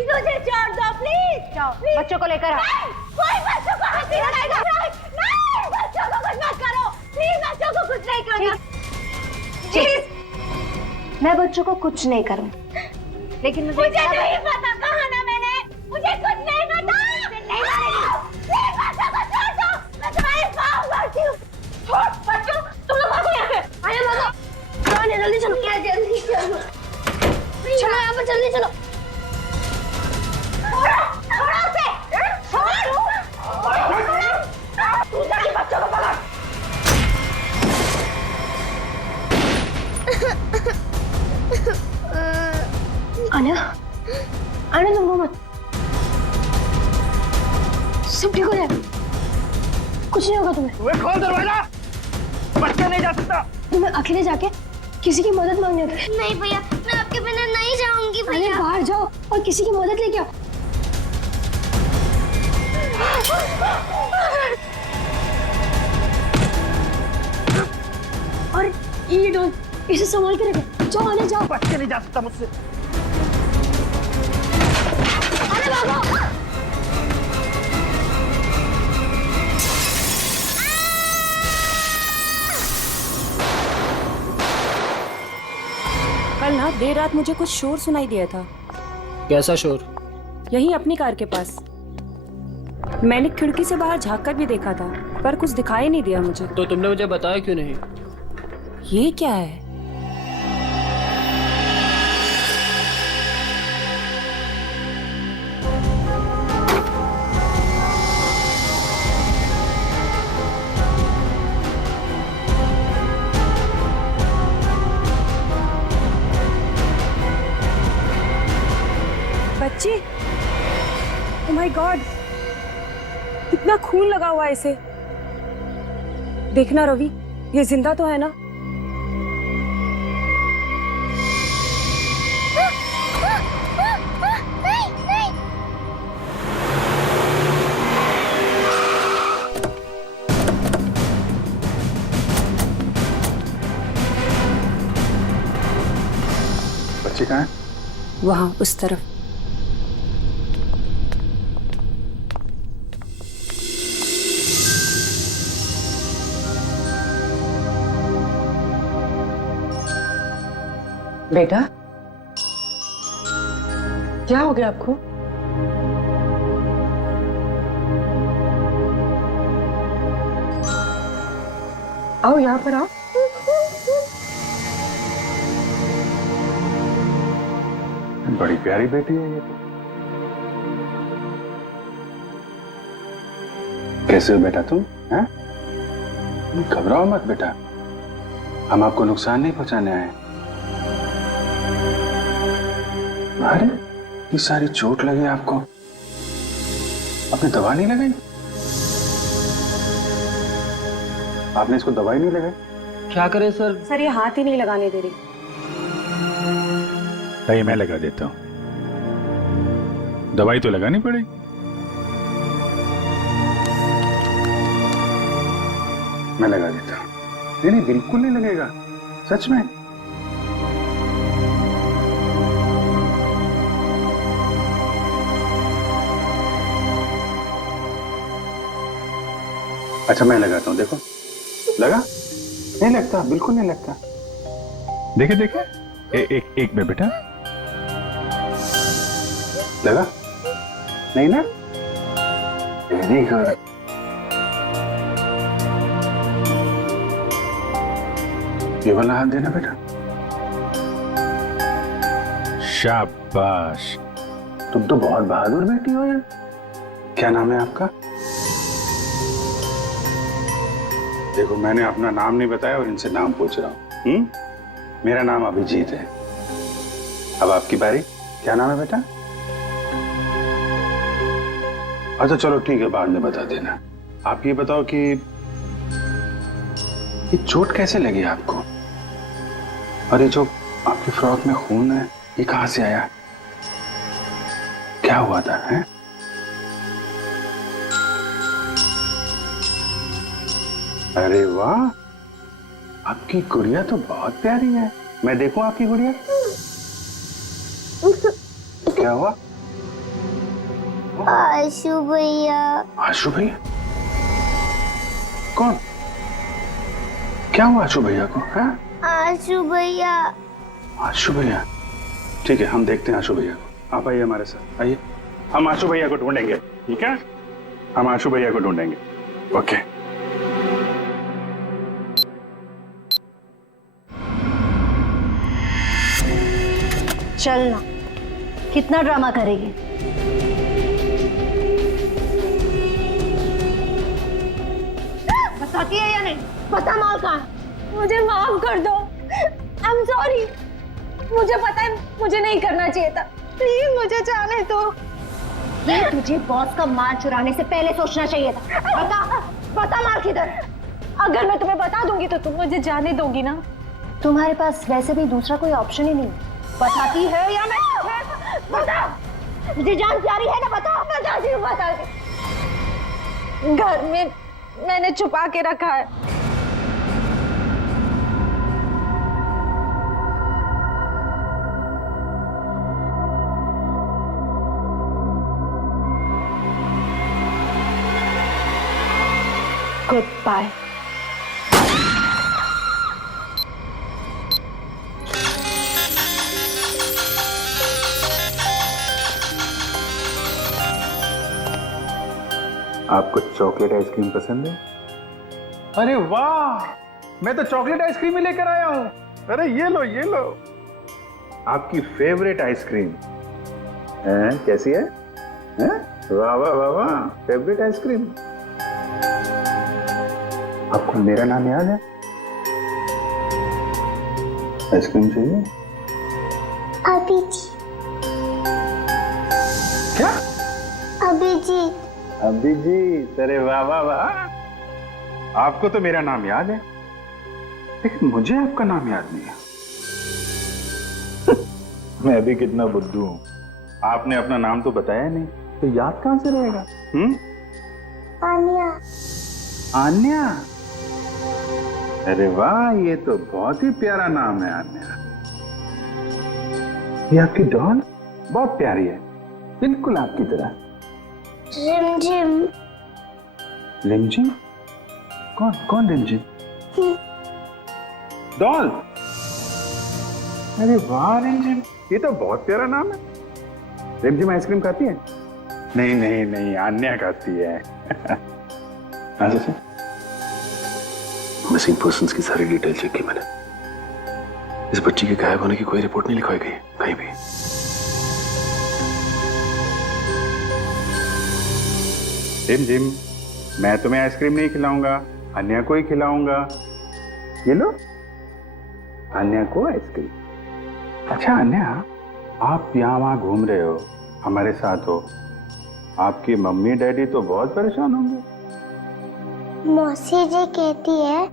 Please मुझे छोड़ दो, प्लीज। जाओ बच्चों को लेकर आओ। कोई बच्चों को हाथ नहीं लगाएगा। नहीं, बच्चों को कुछ मत करो, प्लीज बच्चों को कुछ नहीं करना। प्लीज मैं बच्चों को कुछ नहीं करूँ, लेकिन मुझे नहीं पता, कहा ना मैंने, मुझे कुछ नहीं पता। नहीं मारेगी। प्लीज बच्चों को छोड़ दो, मैं तुम्हारे पाँव पड़ती हूँ। छोड़ बच्चों, तुम लोग भागो यहाँ से। आया भागो, जल्दी चलो, क्या जल्दी चलो, चलो यहाँ पर जल्दी चलो। छोड़ो उसे, तू जाके बच्चों को पकड़। आना तुम रो मत, सब ठीक हो जाएगा, कुछ नहीं होगा तुम्हें। तुम्हें खोल दरवाजा, बच्चा नहीं जा सकता। तुम्हें अकेले जाके किसी की मदद मांगने होगी। नहीं भैया, मैं आपके बिना नहीं जाऊंगी भैया। बाहर जाओ और किसी की मदद लेके आओ। और ये डॉल, इसे संभाल के रखो। जाओ आने जाओ। बच्चा नहीं जा सकता मुझसे। अरे भागो। कल ना देर रात मुझे कुछ शोर सुनाई दिया था। कैसा शोर? यहीं अपनी कार के पास। मैंने खिड़की से बाहर झांक कर भी देखा था, पर कुछ दिखाई नहीं दिया मुझे। तो तुमने मुझे बताया क्यों नहीं? ये क्या है? बच्ची, ओह माय गॉड, कितना खून लगा हुआ है इसे। देखना रवि, ये जिंदा तो है ना? बच्ची कहाँ है? वहां उस तरफ। बेटा, क्या हो गया आपको? आओ यहाँ पर आओ। बड़ी प्यारी बेटी है ये तो। कैसे हो बेटा तुम? हैं? घबराओ मत बेटा, हम आपको नुकसान नहीं पहुंचाने आए। अरे ये सारी चोट लगी आपको, आपने दवा नहीं लगाई? आपने इसको दवाई नहीं लगाई? क्या करें सर? सर ये हाथ ही नहीं लगाने दे रही। नहीं, मैं लगा देता हूं, दवाई तो लगानी पड़ेगी। मैं लगा देता हूं। नहीं नहीं, बिल्कुल नहीं लगेगा, सच में। अच्छा मैं लगाता हूं, देखो लगा? नहीं लगता, बिल्कुल नहीं लगता। देखे देखे, एक में बेटा लगा? नहीं ना? Very good. ये वाला हाथ देना बेटा। शाबाश, तुम तो बहुत बहादुर बेटी हो यार। क्या नाम है आपका? देखो मैंने अपना नाम नहीं बताया और इनसे नाम पूछ रहा हूँ। मेरा नाम अभिजीत है। अब आपकी बारी। क्या नाम है बेटा? अच्छा चलो ठीक है, बाद में बता देना। आप ये बताओ कि ये चोट कैसे लगी आपको? और ये जो आपकी फ्रॉक में खून है, ये कहां से आया? क्या हुआ था? है? अरे वाह, आपकी गुड़िया तो बहुत प्यारी है। मैं देखूं आपकी गुड़िया? क्या हुआ? आशु भैया। आशु भैया? कौन? क्या हुआ आशु भैया को? है आशु भैया। आशु भैया? ठीक है, हम देखते हैं आशु भैया को। आप आइए हमारे साथ, आइए। हम आशु भैया को ढूंढेंगे, ठीक है? हम आशु भैया को ढूंढेंगे। ओके। चलना, कितना ड्रामा करेगी? बताती है या नहीं? बता माल कहाँ है? मुझे माफ कर दो। I am sorry. मुझे पता है मुझे नहीं करना चाहिए था। प्लीज मुझे जाने दो। ये तुझे बॉस का माल चुराने से पहले सोचना चाहिए था। बता माल किधर है? अगर मैं तुम्हें बता दूंगी तो तुम मुझे जाने दोगी ना? तुम्हारे पास वैसे भी दूसरा कोई ऑप्शन ही नहीं। बताती है या मैं? बता। मुझे जान प्यारी है ना? बता। बताती हूँ, बताती। घर में मैंने छुपा के रखा है। Goodbye. आपको चॉकलेट आइसक्रीम पसंद है? अरे वाह, मैं तो चॉकलेट आइसक्रीम ही लेकर आया हूँ। अरे ये लो, ये लो, आपकी फेवरेट आइसक्रीम। कैसी है? वाह वाह वाह वाह, फेवरेट आइसक्रीम। आपको मेरा नाम याद है? आइसक्रीम चाहिए? अभिजीत। क्या? अभिजीत। अभिजीत, अरे वाह वाह वाह, आपको तो मेरा नाम याद है, लेकिन मुझे आपका नाम याद नहीं है। मैं भी कितना बुद्धू हूं, आपने अपना नाम तो बताया नहीं, तो याद कहां से रहेगा? आन्या। आन्या? अरे वाह, ये तो बहुत ही प्यारा नाम है आन्या। ये आपकी डॉल बहुत प्यारी है, बिल्कुल आपकी तरह। रिमझिम। रिमझिम? कौन कौन रिमझिम? डॉल? अरे वाह रिमझिम, ये तो बहुत प्यारा नाम है। रिमझिम आइसक्रीम खाती है? नहीं नहीं नहीं, आन्या खाती है। मिसिंग पर्सन्स की सारी डिटेल चेक की मैंने। इस बच्ची के गायब होने की कोई रिपोर्ट नहीं लिखवाई गई कहीं भी। रिमझिम, मैं तुम्हें आइसक्रीम नहीं खिलाऊंगा, अन्या को ही खिलाऊंगा। ये लो, अन्या को आइसक्रीम। अच्छा अन्या, आप यहाँ वहां घूम रहे हो, हमारे साथ हो, आपकी मम्मी डैडी तो बहुत परेशान होंगे। मौसी जी कहती है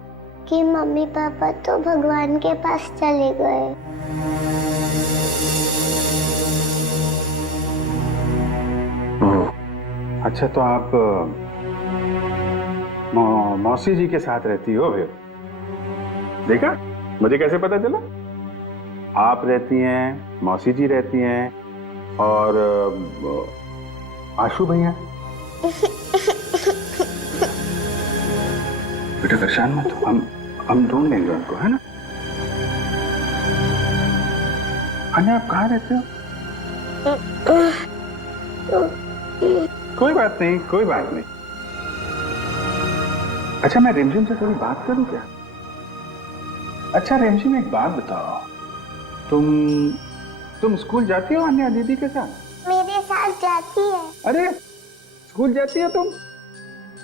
कि मम्मी पापा तो भगवान के पास चले गए। अच्छा, तो आप मौसी जी के साथ रहती हो फिर? देखा, मुझे कैसे पता चला? आप रहती हैं, मौसी जी रहती हैं, और आशु भैया। बेटा परेशान मत हो, हम ढूंढ लेंगे उनको, है ना? अन्या, आप कहाँ रहते हो? कोई बात नहीं, कोई बात नहीं। अच्छा, मैं रिमझिम से थोड़ी बात करूं क्या? अच्छा रिमझिम, एक बात बताओ, तुम स्कूल जाती हो अन्या दीदी के साथ? मेरे साथ जाती है। अरे, स्कूल जाती हो तुम?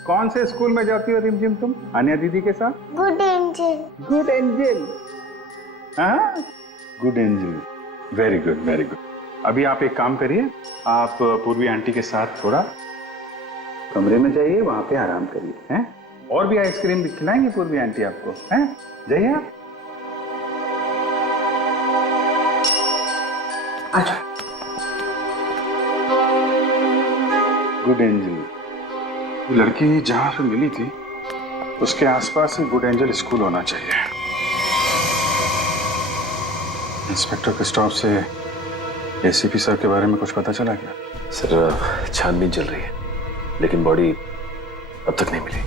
कौन से स्कूल में जाती हो रिमझिम तुम अन्या दीदी के साथ? Good angel. Good angel? हाँ, good angel, very good very good. अभी आप एक काम करिए, आप पूर्वी आंटी के साथ थोड़ा कमरे में जाइए, वहां पे आराम करिए, हैं? और भी आइसक्रीम खिलाएंगे पूर्वी आंटी आपको, हैं? जाइए आप। अच्छा, गुड एंजल, लड़की जहां पे मिली थी उसके आसपास ही गुड एंजल स्कूल होना चाहिए। इंस्पेक्टर क्रिस्टोफ से एसीपी सर के बारे में कुछ पता चला क्या? सर छानबीन चल रही है, लेकिन बॉडी अब तक नहीं मिली।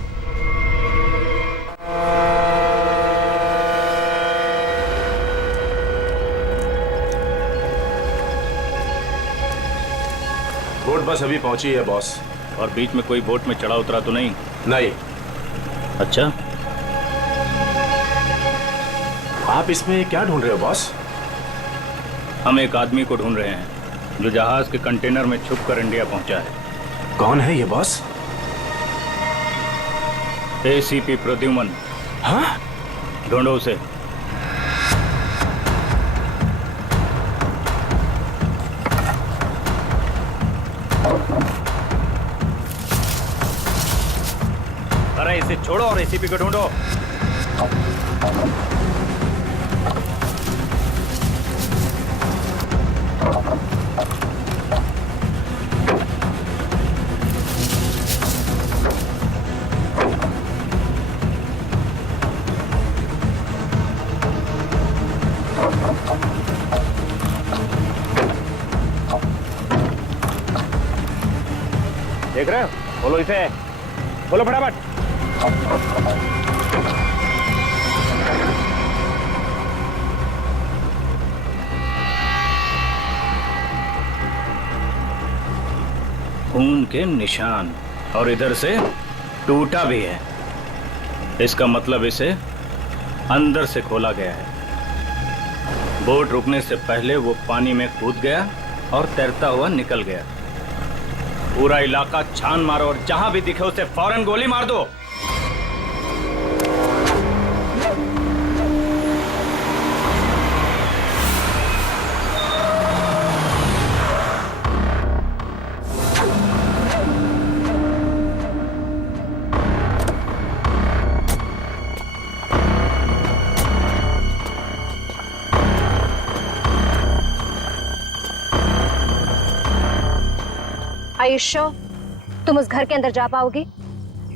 बोट बस अभी पहुंची है बॉस। और बीच में कोई बोट में चढ़ा उतरा तो नहीं? नहीं। अच्छा, आप इसमें क्या ढूंढ रहे हो बॉस? हम एक आदमी को ढूंढ रहे हैं जो जहाज के कंटेनर में छुपकर इंडिया पहुंचा है। कौन है ये बॉस? एसीपी प्रद्युमन। हाँ? ढूंढो उसे। अरे इसे छोड़ो और एसीपी को ढूंढो। देख रहे हो? बोलो इसे, बोलो फटाफट। खून के निशान, और इधर से टूटा भी है। इसका मतलब इसे अंदर से खोला गया है। बोट रुकने से पहले वो पानी में कूद गया और तैरता हुआ निकल गया। पूरा इलाका छान मारो और जहां भी दिखे उसे फौरन गोली मार दो। आयुष्यो, तुम उस घर के अंदर जा पाओगे?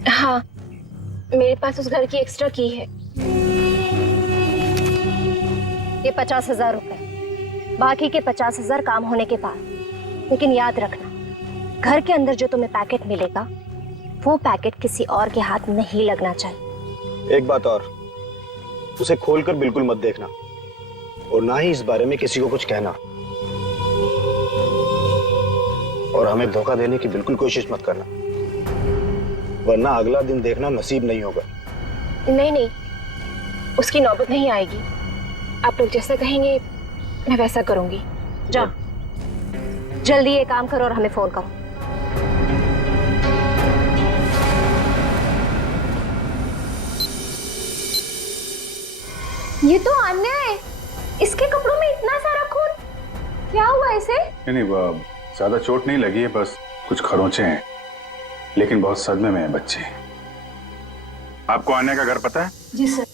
हाँ, मेरे पास उस घर की एक्स्ट्रा की है। ये 50,000 रुपए, बाकी के 50,000 काम होने के बाद। लेकिन याद रखना, घर के अंदर जो तुम्हें पैकेट मिलेगा वो पैकेट किसी और के हाथ नहीं लगना चाहिए। एक बात और, उसे खोलकर बिल्कुल मत देखना और ना ही इस बारे में किसी को कुछ कहना, और हमें धोखा देने की बिल्कुल कोशिश मत करना, वरना अगला दिन देखना नसीब नहीं होगा। नहीं नहीं, उसकी नौबत नहीं आएगी। आप लोग जैसा कहेंगे मैं वैसा करूंगी। जाओ, जल्दी ये काम करो और हमें फोन करो। ये तो अन्याय है। इसके कपड़ों में इतना सारा खून, क्या हुआ इसे? नहीं, वो ज्यादा चोट नहीं लगी है, बस कुछ खरोंचे हैं, लेकिन बहुत सदमे में है बच्चे। आपको आने का घर पता है? जी सर।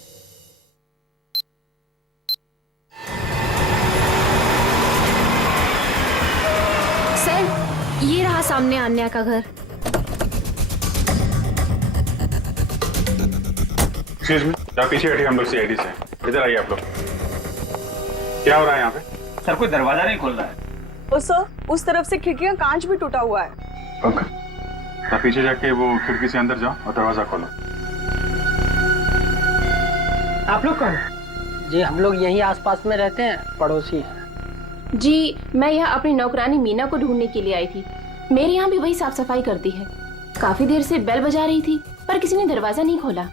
सर, ये रहा सामने अन्या का घर। एक्सक्यूज मी, आप पीछे हटिए, हम लोग सीआईडी से। इधर आइए आप लोग। क्या हो रहा है यहाँ पे? सर, कोई दरवाजा नहीं खोल रहा है। सर, उस तरफ से खिड़की का कांच भी टूटा हुआ है। ओके, आप पीछे जाके वो खिड़की से अंदर जाओ और दरवाजा खोलो। आप लोग कौन? जी, हम लोग यहीं आसपास में रहते हैं, पड़ोसी हैं। जी, मैं यहाँ अपनी नौकरानी मीना को ढूंढने के लिए आई थी। मेरे यहाँ भी वही साफ सफाई करती है। काफी देर से बेल बजा रही थी पर किसी ने दरवाजा नहीं खोला।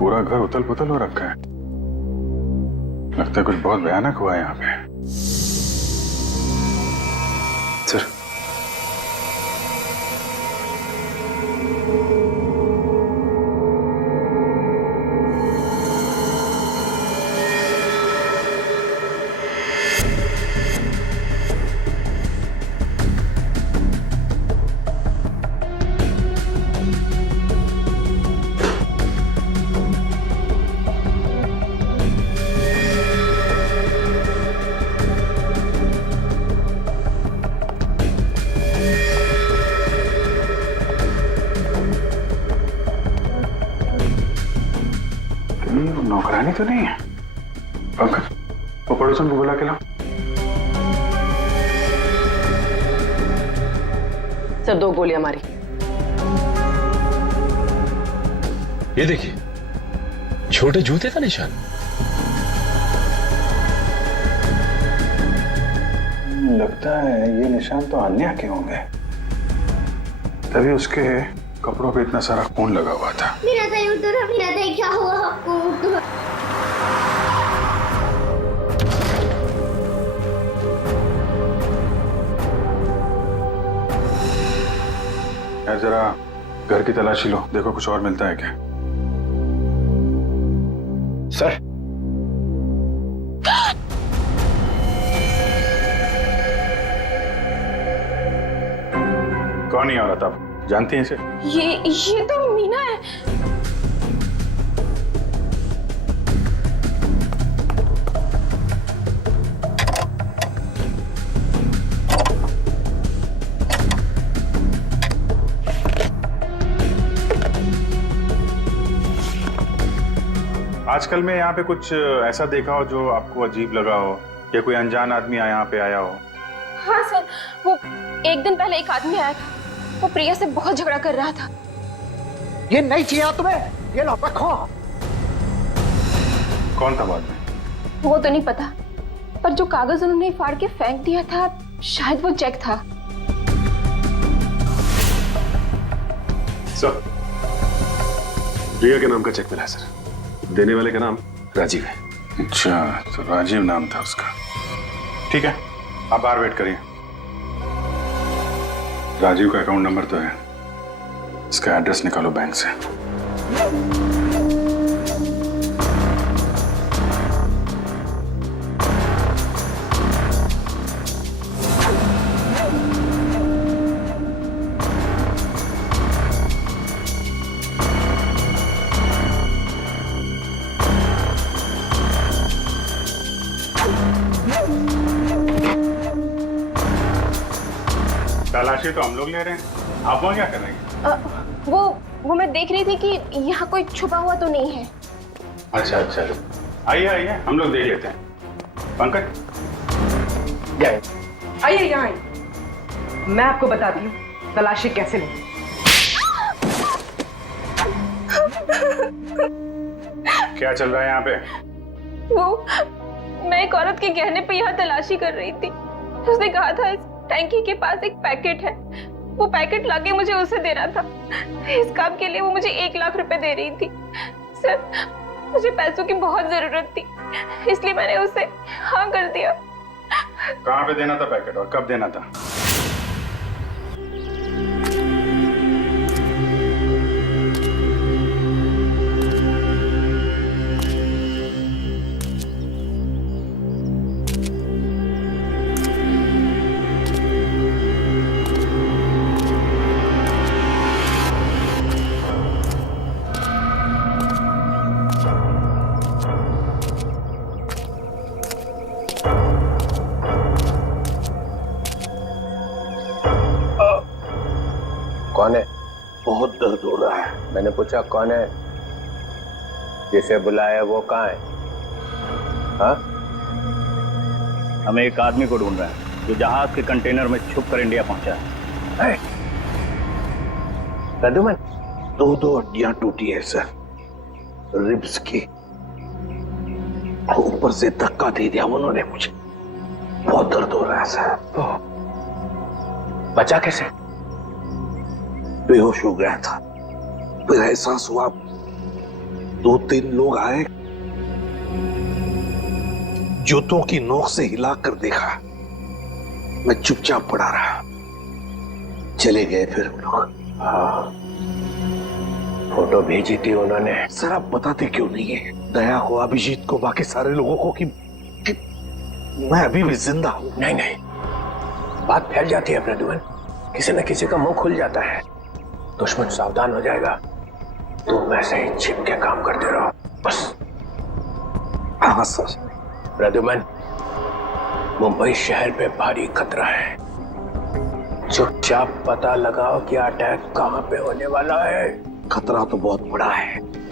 पूरा घर उथल पुथल हो रखा है। लगता है कुछ बहुत भयानक हुआ है यहाँ पे। सर, जानी तो नहीं है। पंकज, वो पड़ोसन को बुला के लाओ। सर 2 गोलियां मारी। ये देखिए, छोटे जूते का निशान। लगता है ये निशान तो अन्या के होंगे, तभी उसके कपड़ों पे इतना सारा खून लगा हुआ था। मेरा दही उधर, मेरा दही, क्या हुआ आपको? यार जरा घर की तलाशी लो, देखो कुछ और मिलता है क्या। सर, कौन है औरत, आप जानती हैं इसे? ये तो मीना है। आजकल में यहाँ पे कुछ ऐसा देखा हो जो आपको अजीब लगा हो, या कोई अनजान आदमी यहाँ पे आया हो? हाँ सर, वो एक दिन पहले एक आदमी आया था, वो प्रिया से बहुत झगड़ा कर रहा था। ये नहीं चाहिए तुम्हें, ये लो रखो। कौन था बाद में? वो तो नहीं पता, पर जो कागज उन्होंने फाड़ के फेंक दिया था, शायद वो चेक था। सर, प्रिया के नाम का चेक मिला है सर। देने वाले का नाम राजीव है। अच्छा, तो राजीव नाम था उसका। ठीक है, आप बाहर वेट करिए। राजीव का अकाउंट नंबर तो है, इसका एड्रेस निकालो बैंक से। तलाशी तो हम लोग ले रहे हैं, आप वहाँ क्या कर रहे हैं? वो मैं देख रही थी कि यहाँ कोई छुपा हुआ तो नहीं है। अच्छा अच्छा, आइए आइए, हम लोग देख लेते हैं। पंकज, आइए यहाँ आइए, मैं आपको बताती हूँ तलाशी कैसे लें। क्या चल रहा है यहाँ पे? वो मैं एक औरत के गहने पे यहाँ तलाशी कर रही थी। उसने कहा था इस टैंकी के पास एक पैकेट है, वो पैकेट लाके मुझे उसे देना था। इस काम के लिए वो मुझे 1 लाख रुपए दे रही थी। सर, मुझे पैसों की बहुत जरूरत थी, इसलिए मैंने उसे हाँ कर दिया। कहाँ पे देना था पैकेट और कब देना था? कौन है? बहुत दर्द हो रहा है। मैंने पूछा कौन है? जिसे बुलाया वो कहाँ है? हाँ? हमें एक आदमी को ढूंढ रहे हैं जो जहाज के कंटेनर में छुप कर इंडिया पहुंचा है। प्रद्युमन, 2 हड्डियां टूटी है सर, रिब्स की। ऊपर से धक्का दे दिया उन्होंने मुझे, बहुत दर्द हो रहा है सर। बचा कैसे? बेहोश हो गया था, फिर एहसास हुआ, 2-3 लोग आए, जूतों की नोक से हिला कर देखा, मैं चुपचाप पड़ा रहा, चले गए फिर उन लोग। हाँ, फोटो भेजी थी उन्होंने। सर आप बताते क्यों नहीं है दया को, अभिजीत को, बाकी सारे लोगों को कि मैं अभी भी जिंदा हूं? नहीं नहीं, बात फैल जाती है प्रद्युमन, किसी न किसी का मुंह खुल जाता है, दुश्मन सावधान हो जाएगा। तुम वैसे ही छिप के काम करते रहो बस। हाँ सर। प्रद्युमन, मुंबई शहर पे भारी खतरा है, चुपचाप पता लगाओ कि अटैक कहाँ पे होने वाला है। खतरा तो बहुत बड़ा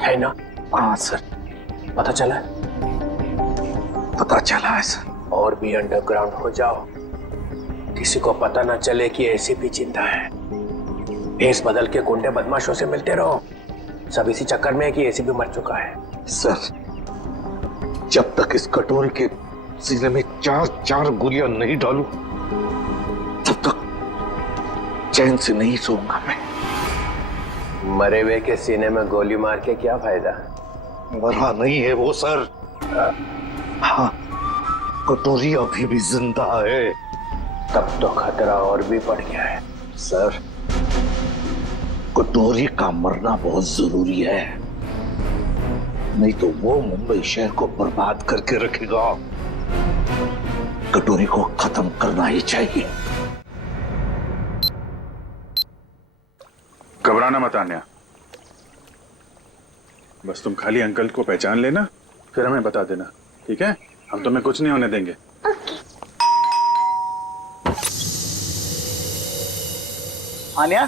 है ना? हाँ सर, पता चला है? पता चला है सर। और भी अंडरग्राउंड हो जाओ, किसी को पता ना चले कि एसीपी जिंदा है। भेस बदल के गुंडे बदमाशों से मिलते रहो, सब इसी चक्कर में है कि एसीपी मर चुका है। सर, जब तक इस कटोरी के सीने में 4 गोलियां नहीं डालूं, तब तक चैन से नहीं सोऊंगा मैं। मरे हुए के सीने में गोली मार के क्या फायदा? मरा नहीं है वो सर। हाँ, कटोरी अभी भी जिंदा है। तब तो खतरा और भी बढ़ गया है। सर, कटोरी का मरना बहुत जरूरी है, नहीं तो वो मुंबई शहर को बर्बाद करके रखेगा। कटोरी को खत्म करना ही चाहिए। घबराना मत आन्या, बस तुम खाली अंकल को पहचान लेना, फिर हमें बता देना, ठीक है? हम तुम्हें कुछ नहीं होने देंगे। आन्या,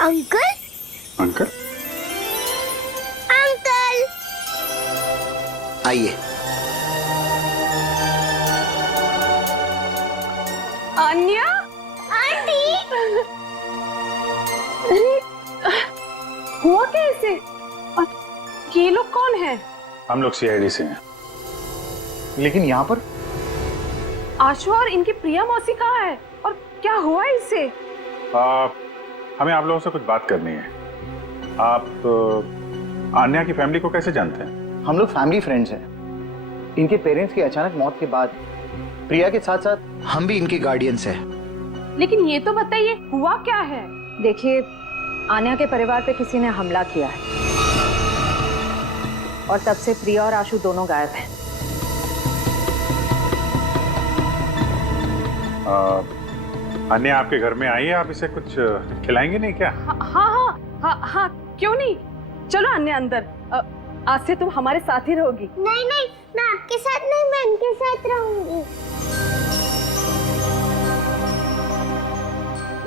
अंकल अंकल अंकल आइए। अन्या, आंटी। हुआ कैसे? और ये लोग कौन है? हम लोग सीआईडी से हैं। लेकिन यहाँ पर आशु और इनकी प्रिया मौसी कहाँ है और क्या हुआ इससे? हमें आप लोगों से कुछ बात करनी है। आप आन्या की फैमिली को कैसे जानते हैं? हम लोग फैमिली फ्रेंड्स हैं। इनके पेरेंट्स की अचानक मौत के बाद प्रिया के साथ साथ हम भी इनके गार्डियंस हैं। लेकिन ये तो बताइए, हुआ क्या है? देखिए, आन्या के परिवार पे किसी ने हमला किया है और तब से प्रिया और आशु दोनों गायब हैं। अन्या आपके घर में आई है, आप इसे कुछ खिलाएंगे नहीं क्या? हाँ, क्यों नहीं? चलो अन्य अंदर। आज से तुम हमारे साथ ही रहोगी। नहीं नहीं, मैं आपके साथ नहीं, मैं उनके साथ रहूंगी।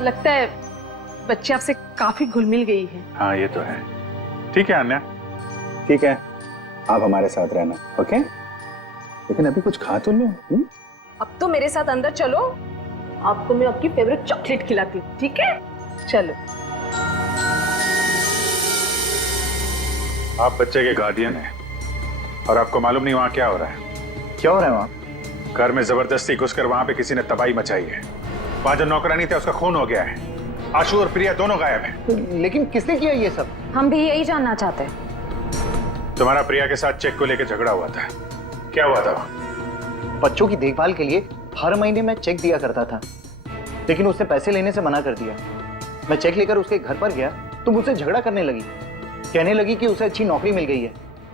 लगता है बच्चे आपसे काफी घुल मिल गई है। हाँ, ये तो है। ठीक है अन्या, ठीक है, आप हमारे साथ रहना, ओके? लेकिन अभी कुछ खा तो लो। अब तो मेरे साथ अंदर चलो, आपको मैं आपकी फेवरेट चॉकलेट खिलाती हूँ, ठीक है? चलो। आप बच्चे के गार्डियन हैं और आपको मालूम नहीं वहाँ क्या हो रहा है। क्या हो रहा है वहाँ? घर में जबरदस्ती घुसकर वहाँ पे किसी ने तबाही मचाई है। वहाँ जो नौकरानी थे उसका खून हो गया है। आशु और प्रिया दोनों गायब हैं। लेकिन किसने किया ये सब? हम भी यही जानना चाहते हैं। तुम्हारा प्रिया के साथ चेक को लेकर झगड़ा हुआ था, क्या हुआ था वहाँ? बच्चों की देखभाल के लिए हर महीने मैं चेक दिया करता था, लेकिन उसने पैसे लेने से मना कर दिया। मैं चेक लेकर उसके घर पर गया तो मुझसे झगड़ा करने लगी, कहने लगी कि उसे अच्छी नौकरी मिल गई है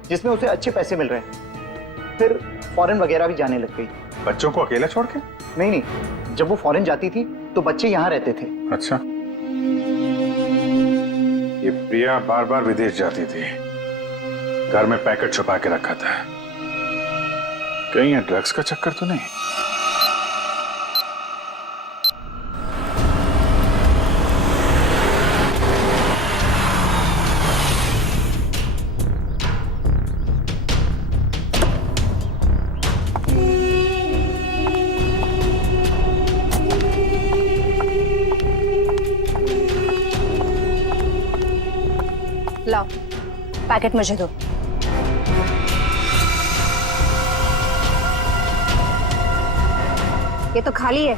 जिसमें उसे अच्छे पैसे मिल रहे हैं। फिर फॉरेन वगैरह भी जाने लग गई। बच्चों को अकेला छोड़ के? नहीं, जब वो फॉरेन जाती थी तो बच्चे यहाँ रहते थे। अच्छा, ये प्रिया बार बार विदेश जाती थी, घर में पैकेट छुपा के रखा था। कहीं ये ड्रग्स का चक्कर तो नहीं? लाओ, पैकेट मुझे दो। ये तो खाली है।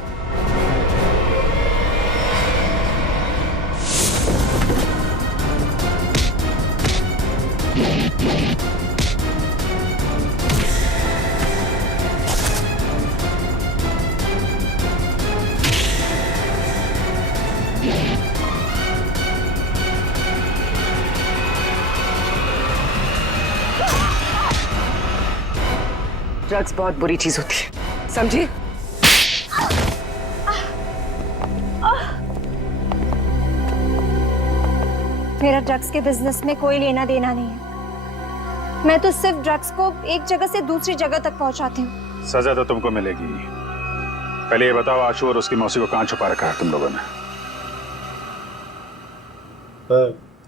ड्रग्स बहुत बुरी चीज होती है, समझी? मेरा ड्रग्स के बिजनेस में कोई लेना देना नहीं है। मैं तो सिर्फ ड्रग्स को एक जगह से दूसरी जगह तक पहुंचाती हूँ। सजा तो तुमको मिलेगी। पहले ये बताओ, आशु और उसकी मौसी को कहाँ छुपा रखा है तुम लोगों ने?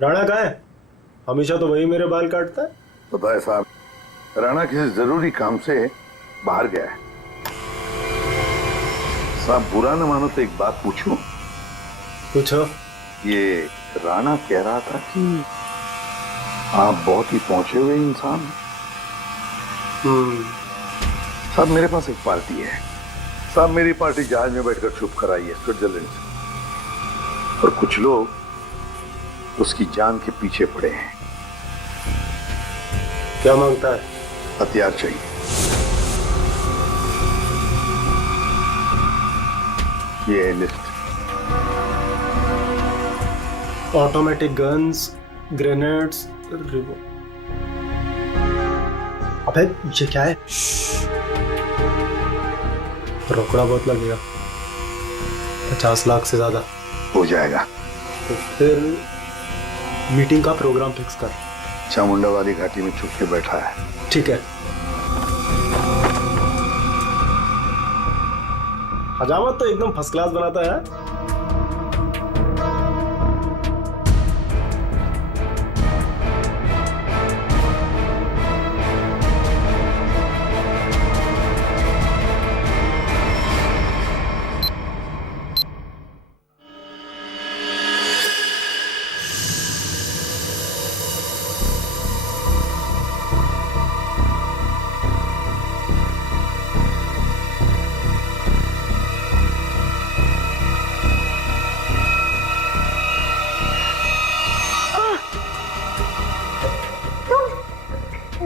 राणा कहाँ है? हमेशा तो वही मेरे बाल काटता है। तो भाई साहब, राणा किसी जरूरी काम से बाहर गया है। साहब बुरा न मानो तो एक बात पूछूं? पूछो। ये राणा कह रहा था कि आप बहुत ही पहुंचे हुए इंसान हैं। साहब मेरे पास एक पार्टी है। साहब मेरी पार्टी जहाज में बैठकर छुप कर आई है स्विट्जरलैंड से, और कुछ लोग उसकी जान के पीछे पड़े हैं। क्या मांगता है? हथियार चाहिए। ये है लिस्ट। ऑटोमेटिक गन्स, ग्रेनेड्स, अबे ये क्या है? रोकड़ा बहुत लगेगा, 50 लाख से ज्यादा हो जाएगा। तो फिर मीटिंग का प्रोग्राम फिक्स कर। चामुंडावाली घाटी में छुप के बैठा है। ठीक है। हजामत तो एकदम फर्स्ट क्लास बनाता है।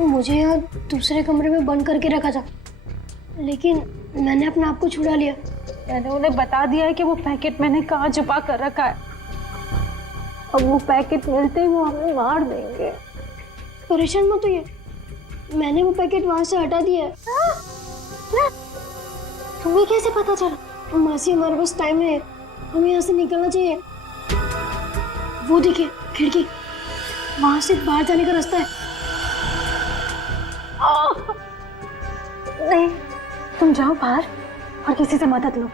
मुझे यहाँ दूसरे कमरे में बंद करके रखा था, लेकिन मैंने अपने आप को छुड़ा लिया। मैंने उन्हें बता दिया है कि वो पैकेट मैंने कहाँ छुपा कर रखा है। अब वो पैकेट मिलते ही वो हमें मार देंगे। परेशान मत होइए, मैंने वो पैकेट वहां से हटा दिया है। तुम्हें कैसे पता चला? मासी हमारे पास टाइम है, हमें यहाँ से निकलना चाहिए। वो देखिए खिड़की, वहां से बाहर जाने का रास्ता है। नहीं, तुम जाओ बाहर और किसी से मदद लो।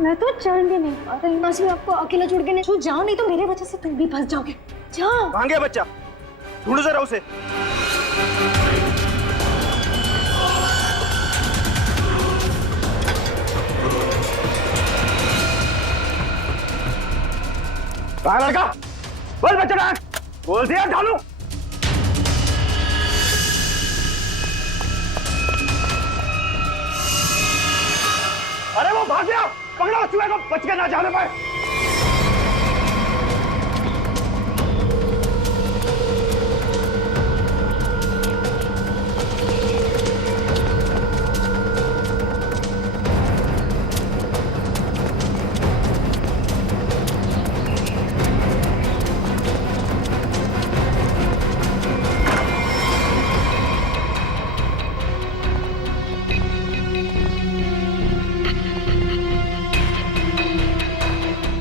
मैं तो चल भी नहीं पा रही। मासी मैं आपको अकेला छोड़ के नहीं। तू जाओ, नहीं तो मेरे वजह से तुम भी फंस जाओगे। जाओ। कहाँ गया बच्चा? ढूंढो जरा उसे। कहाँ लड़का? बोल बच्चा कहाँ? बोल दिया ढालू। अरे वो भाग गया, पकड़ो चूहे को, बच के ना जाने पाए।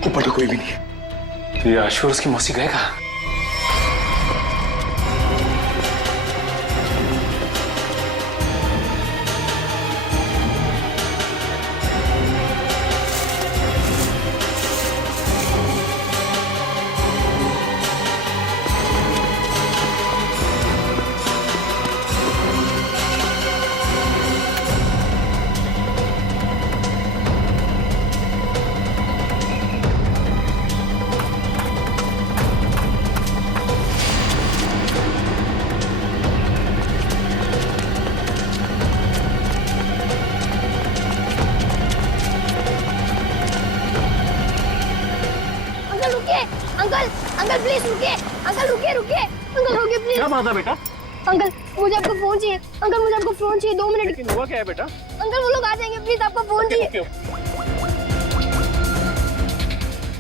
ऊपर तो कोई भी नहीं है। तो ये आशु और उसकी मौसी गए कहाँ? अंकल प्लीज रुकिए, अंकल रुकिए रुकिए, अंकल रुकिए प्लीज। क्या बात है बेटा? अंकल मुझे आपका फोन चाहिए, अंकल मुझे आपका फोन चाहिए, 2 मिनट। हुआ क्या है बेटा? अंकल वो लोग आ जाएंगे, प्लीज आपका फोन चाहिए।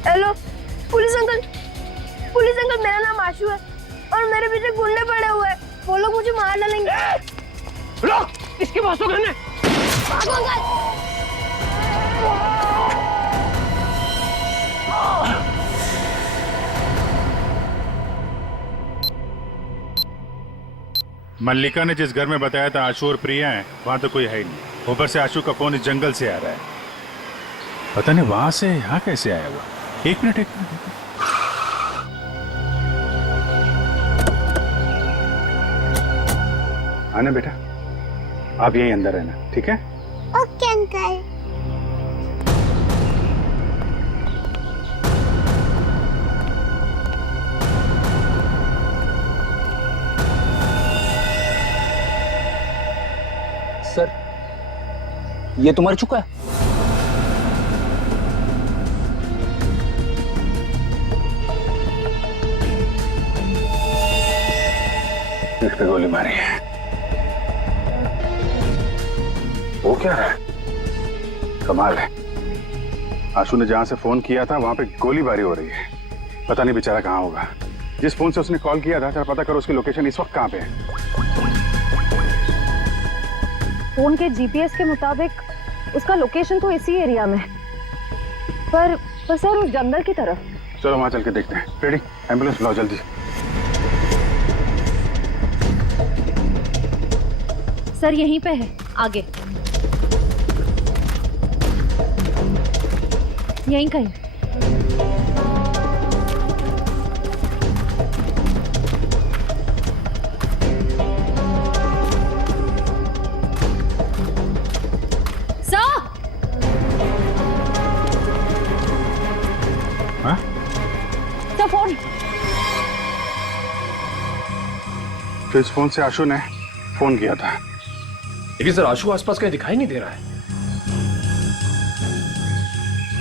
हेलो पुलिस अंकल मेरा नाम आशु है और मेरे पीछे गुंडे पड़े हुए हैं, वो लोग मुझे मार डालेंगे। लोग इसके पास तो करने। भागो अंकल। मल्लिका ने जिस घर में बताया था आशु और प्रिया हैं, वहां तो कोई है ही नहीं। ऊपर से आशु का फोन इस जंगल से आ रहा है, पता नहीं वहां से यहाँ कैसे आया हुआ। एक मिनट आना बेटा। आप यहीं अंदर रहना, ठीक है? Okay uncle. सर, ये तो मर चुका है। इस पे गोली मारी है। वो क्या है? कमाल है। आशु ने जहां से फोन किया था वहां पे गोलीबारी हो रही है। पता नहीं बेचारा कहाँ होगा। जिस फोन से उसने कॉल किया था, जरा पता करो उसकी लोकेशन इस वक्त कहाँ पे है। फोन के जीपीएस के मुताबिक उसका लोकेशन तो इसी एरिया में, पर सर उस जंगल की तरफ। चलो वहां चल के देखते हैं। रेडी, एम्बुलेंस बुलाओ जल्दी। सर यहीं पे है, आगे यहीं कहीं। हाँ? Sir phone. तो इस फोन से आशु ने फोन किया था। लेकिन सर आशु आसपास कहीं दिखाई नहीं दे रहा है।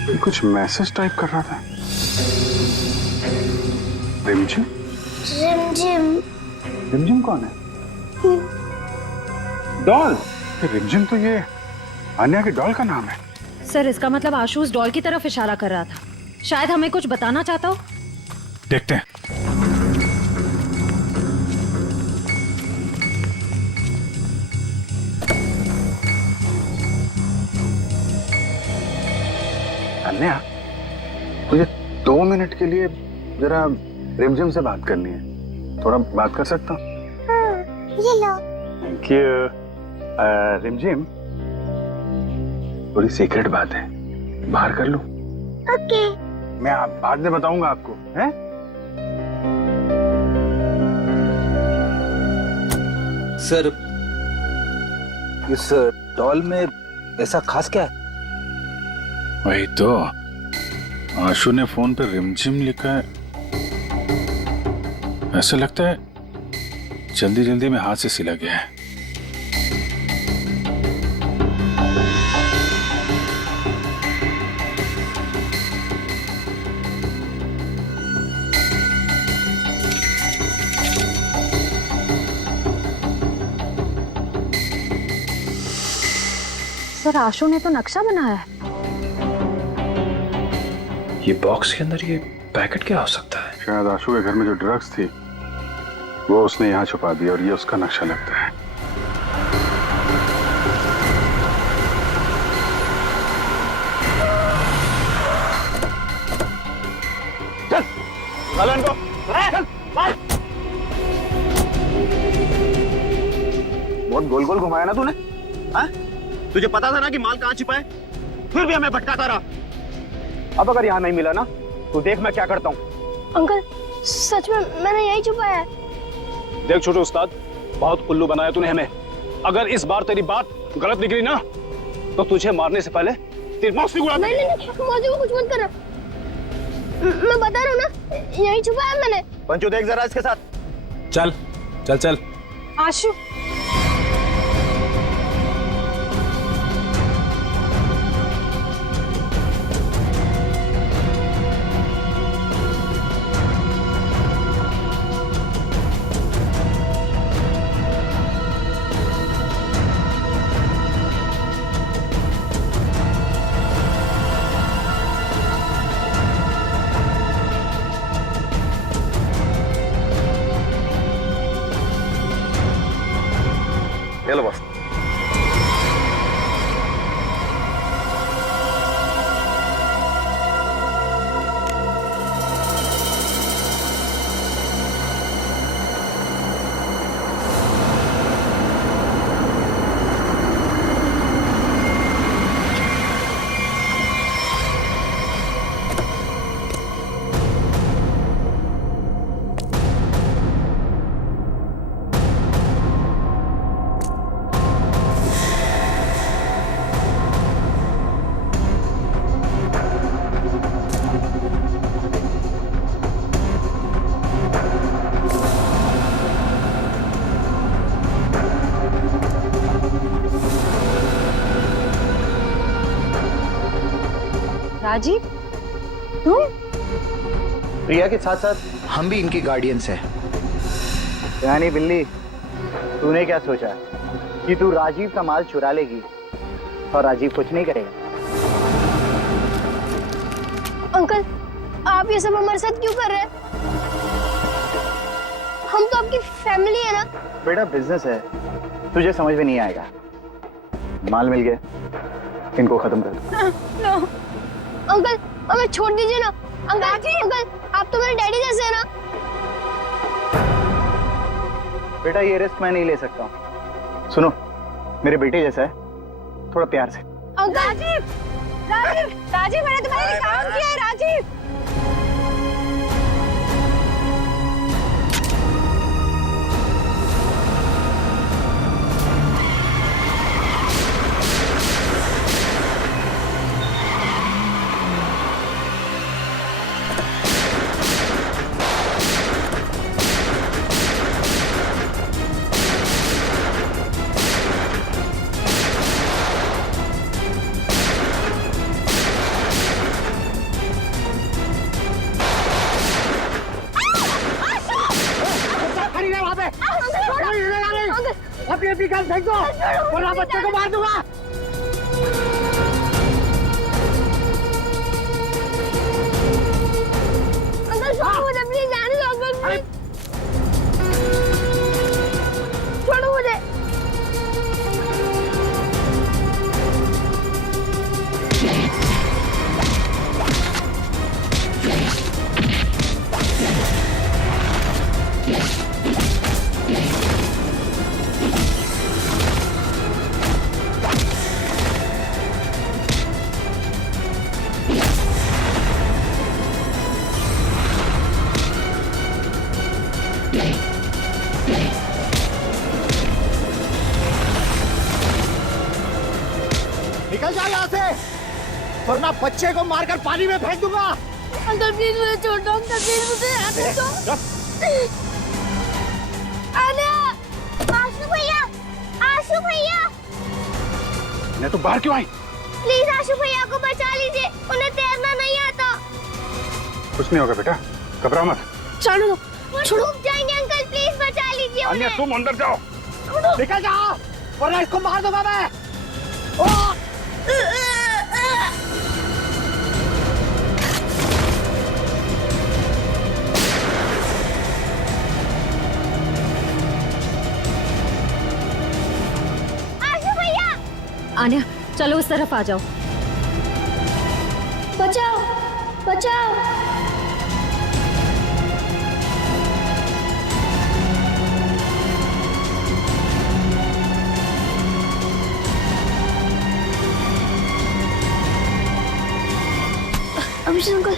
ये कुछ मैसेज टाइप कर रहा था। रिमझिम? रिमझिम। रिमझिम कौन है? डॉल। रिमझिम तो ये अन्या की डॉल का नाम है। सर इसका मतलब आशु उस डॉल की तरफ इशारा कर रहा था। शायद हमें कुछ बताना चाहता हो। देखते हैं। अन्या, मुझे 2 मिनट के लिए जरा रिमझिम से बात करनी है। थोड़ा बात कर सकता हूँ? ये लो। Thank you. रिमझिम, थोड़ी सीक्रेट बात है, बाहर कर लूं? ओके। मैं बाद में बताऊंगा आपको, हैं? सर, इस डॉल में ऐसा खास क्या है? वही तो, आशु ने फोन पे रिमझिम लिखा है। ऐसा लगता है जल्दी जल्दी में हाथ से सिला गया है। सर आशु ने तो नक्शा बनाया है। ये बॉक्स के अंदर ये पैकेट क्या हो सकता है? शायद आशु के घर में जो ड्रग्स थी वो उसने यहाँ छुपा दिया और ये उसका नक्शा लगता है। चल, चल इनको। चल, बहुत गोल गोल घुमाया ना तूने? हाँ? तुझे पता था ना कि माल कहाँ छिपा है, फिर भी हमें भटकाता रहा। अब अगर यहाँ नहीं मिला ना तो देख मैं क्या करता हूँ। अंकल सच में मैंने यही छुपाया है। देख छोटे उस्ताद, बहुत उल्लू बनाया तूने हमें। अगर इस बार तेरी बात गलत निकली ना तो तुझे मारने से पहले तेरी मौत से उड़ा दूंगा। नहीं, मौजी को कुछ मत करना। मैं बता रहा हूँ ना, यही छुपाया मैंने। पंचू देख जरा इसके साथ। चल चल चल। आशु, ये लो बस। राजीव, तुम? प्रिया के साथ साथ हम भी इनकी गार्डियंस हैं। यानी बिल्ली, तूने क्या सोचा कि तू राजीव का माल चुरा लेगी और राजीव कुछ नहीं करेगा? अंकल, आप ये सब हमारे साथ क्यों कर रहे हैं? हम तो आपकी फैमिली है ना। बेटा बिजनेस है, तुझे समझ में नहीं आएगा। माल मिल गया, इनको खत्म कर दो। अंकल, हमें छोड़ दीजिए ना। अंकल, आप तो मेरे डैडी जैसे हैं ना। बेटा ये रिस्क मैं नहीं ले सकता हूँ। सुनो, मेरे बेटे जैसा है, थोड़ा प्यार से। राजीव, मैंने तुम्हारे लिए काम किया है राजीव। अपनी गन फेंक दो वरना बच्चे को मार दूंगा। अंकल छोड़ो मुझे, प्लीज जाने दो अंकल, प्लीज छोड़ो मुझे। निकल जाओ यहाँ से वरना बच्चे को मारकर पानी में फेंक दूंगा। अंकल प्लीज मुझे छोड़ दो, अंकल प्लीज मुझे आने दो। आशु भैया, मैं तो बाहर क्यों आई? प्लीज आशु भैया को बचा लीजिए, उन्हें तैरना नहीं आता। कुछ नहीं होगा बेटा, घबराओ मत। छोड़ो, डूब जाएंगे अंकल, प्लीज बचा लीजिए अन्य उन्हें। तुम अंदर जाओ। निकल जाओ वरना इसको मार दूंगा मैं। आन्या, चलो उस तरफ आ जाओ। बचाओ, बचाओ। अभिषेक अंकल,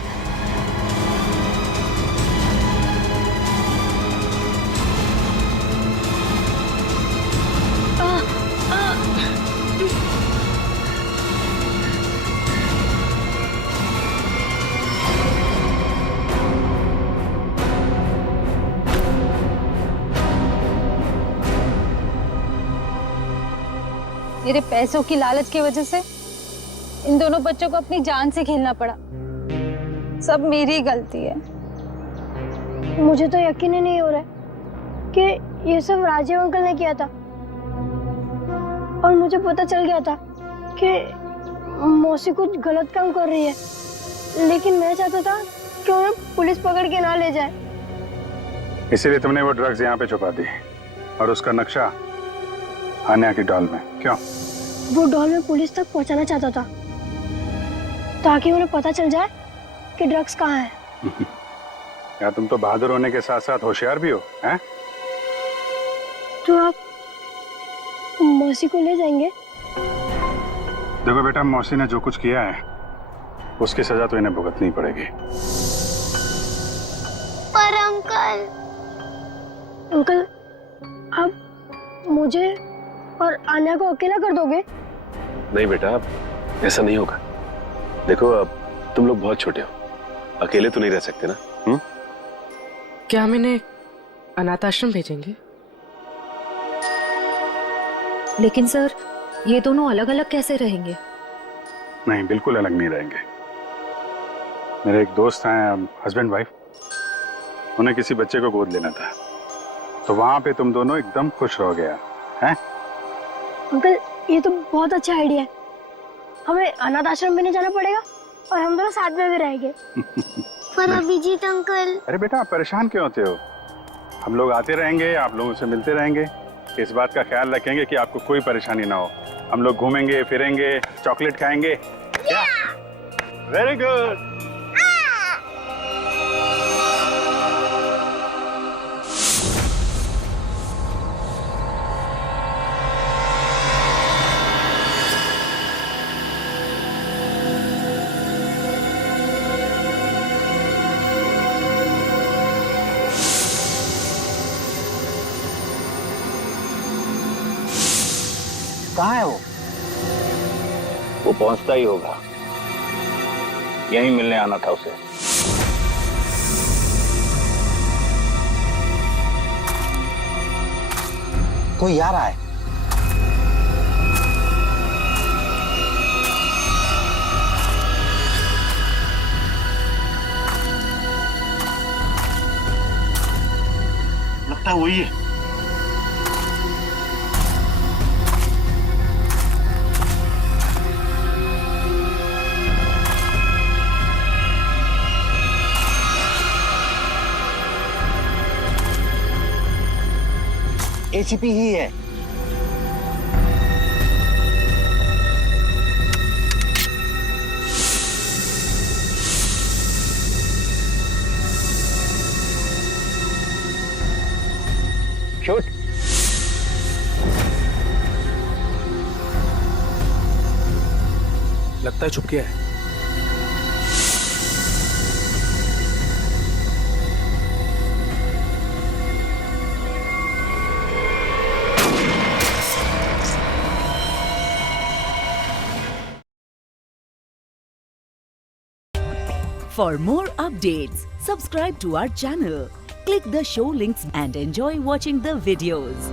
मेरे पैसों की लालच की वजह से इन दोनों बच्चों को अपनी जान से खेलना पड़ा। सब मेरी गलती है। मुझे तो यकीन ही नहीं हो रहा है कि ये सब राजीव अंकल ने किया था। और मुझे पता चल गया था कि मौसी कुछ गलत काम कर रही है, लेकिन मैं चाहता था कि उन्हें पुलिस पकड़ के ना ले जाए। इसीलिए तुमने वो ड्रग्स यहाँ पे छुपा दी और उसका नक्शा आन्या की डॉल में। क्यों? वो डॉल में पुलिस तक पहुंचाना चाहता था ताकि उन्हें पता चल जाए कि ड्रग्स कहाँ है। यार तुम तो बहादुर होने के साथ साथ होशियार भी हो, हैं? तो आप मौसी को ले जाएंगे? देखो बेटा, मौसी ने जो कुछ किया है उसकी सजा तो इन्हें भुगतनी पड़ेगी। पर अंकल, आप मुझे और आन्या को अकेला कर दोगे? नहीं बेटा, ऐसा नहीं होगा। देखो अब तुम लोग बहुत छोटे हो, अकेले तो नहीं रह सकते ना। क्या हम इन्हें अनाथ आश्रम भेजेंगे? लेकिन सर, ये दोनों अलग अलग कैसे रहेंगे? नहीं, बिल्कुल अलग नहीं रहेंगे। मेरे एक दोस्त हैं, हस्बैंड वाइफ, उन्हें किसी बच्चे को गोद लेना था, तो वहां पे तुम दोनों एकदम खुश रहोगे यार, हैं? अंकल ये तो बहुत अच्छा आइडिया है। हमें अनाथ आश्रम में नहीं जाना पड़ेगा और हम दोनों साथ में भी रहेंगे। पर अभिजीत अंकल। अरे बेटा आप परेशान क्यों होते हो? हम लोग आते रहेंगे, आप लोगों से मिलते रहेंगे, इस बात का ख्याल रखेंगे कि आपको कोई परेशानी ना हो। हम लोग घूमेंगे फिरेंगे, चॉकलेट खाएंगे। क्या? Very good. कहाँ है वो पहुंचता ही होगा, यहीं मिलने आना था उसे। कोई आ रहा है। लगता है वही है। एसीपी ही है। शूट। लगता है छुप गया है। For more updates, subscribe to our channel, click the show links and enjoy watching the videos.